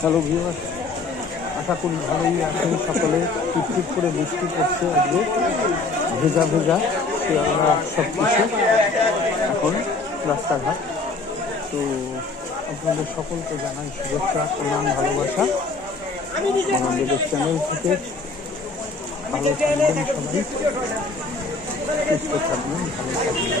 Hello viewer আশা করি ভালোই আছেন সকলে। টিপটিপ করে বৃষ্টি পড়ছে আজকে। ভেজা ভেজা পেয়ারা সব কিছু এখন রাস্তাঘাট। তো আপনাদের সকলকে জানাই শুভেচ্ছা, প্রণাম, ভালোবাসা। আমাদের চ্যানেল থেকে ভালো থাকবেন সবাই, সুস্থ থাকবেন, ভালো থাকবেন।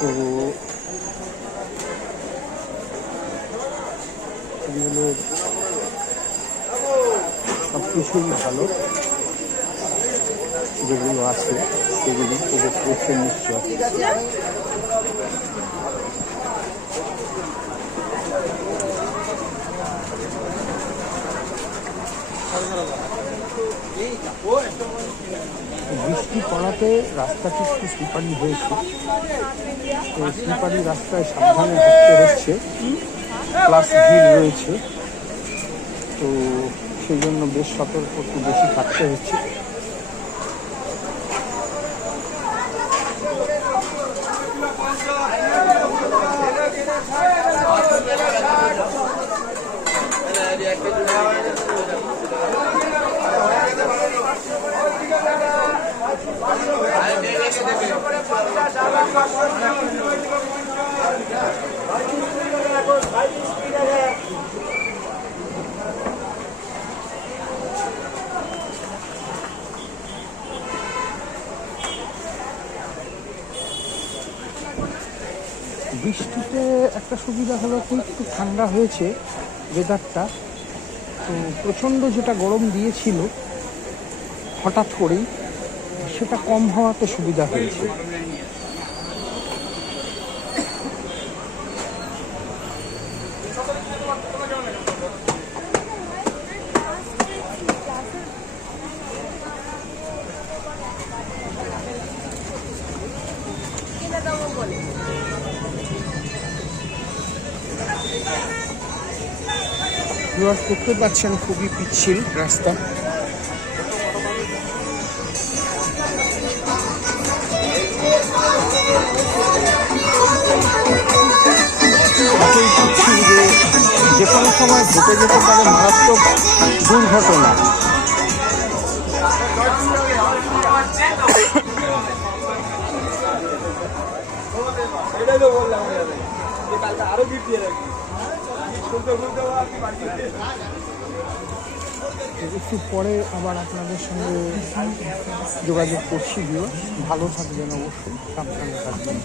তো সব কিছুই ভালো যেগুলো আছে সেগুলি উপভোগ করছেন নিশ্চয় বৃষ্টি পড়াতে রাস্তাটি একটু স্লিপারি হয়েছে। তো স্লিপারি রাস্তায় সাবধানে হাঁটতে হচ্ছে। প্লাস ভিড় রয়েছে। তো সেই জন্য বেশ সতর্ক একটু বেশি থাকতে হচ্ছে। বৃষ্টিতে একটা সুবিধা হলো কি একটু ঠান্ডা হয়েছে ওয়েদারটা তো প্রচণ্ড যেটা গরম দিয়েছিল, হঠাৎ করেই সেটা কম হওয়াতে সুবিধা হয়েছে। দেখতে পাচ্ছেন, খুবই পিচ্ছিল রাস্তা। যে কোনো সময় ঘটে যেতে পারে মারাত্মক দুর্ঘটনা। আরও রাখি। একটু পরে আবার আপনাদের সঙ্গে যোগাযোগ করছি ভালো থাকবেন অবশ্যই। সাবধানে থাকবেন।